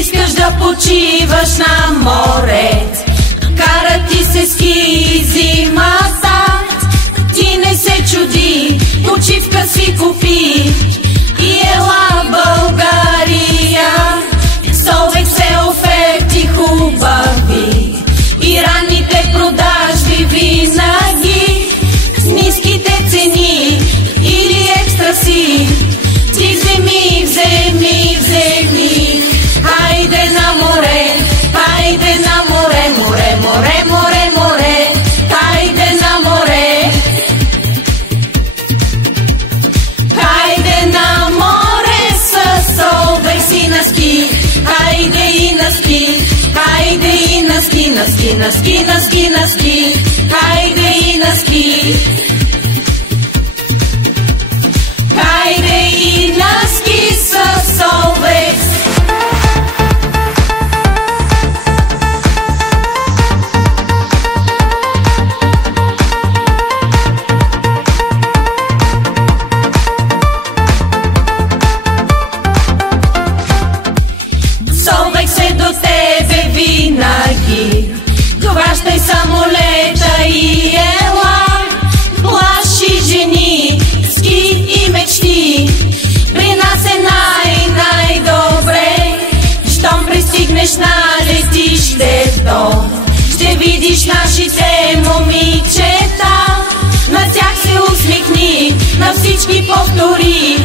Искаш да почиваш на море, кара ти се ски зимата. Ти не се чуди, почивка си купи и ела в България. Солвек се оферти хубави и ранните продажби винаги с ниските цени или екстра си. Ти вземи, вземи, вземи. Хайде на море, хайде на море, море, море, море, море. Хайде на море, хайде на море със Солвек си на ски. Хайде и на ски, хайде и на ски, на ски, на ски, на ски, на ски. Хайде и на ски. Хайде и на ски със Солвек. Солвек се до тебе винаги, хващай самолета и ела. Плаши жени, ски и мечти, при нас е най-добре. Щом пристигнеш на летището, ще видиш нашите момичета. На тях се усмихни, на всички повтори: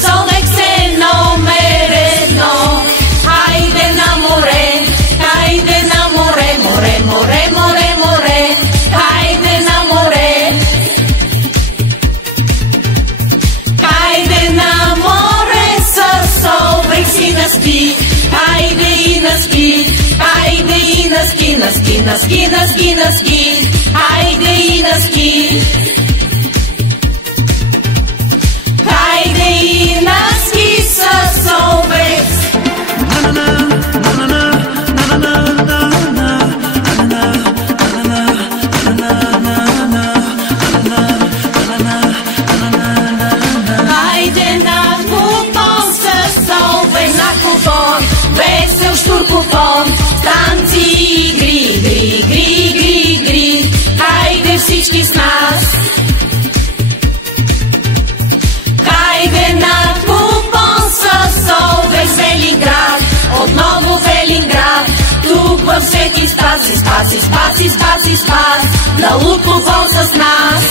Солвек се номер едно. Хайде на море, хайде на море, море, море, море, море. Хайде на море, хайде на море със Солвек си на ски. Хайде и на ски, хайде и на ски, на ски, на ски, на ски, на ски. Хайде и на ски. Хайде и на ски със Солвек. Хайде на купон със Солвек, на купон, весел штуркопон, танци, игри, игри, игри, игри, игри. Хайде всички с нас. Хайде на купон със Солвек, Велинград, отново Велинград. Тук в Свети Спас, Спас, Спас, Спас, Спас, на Луково с нас.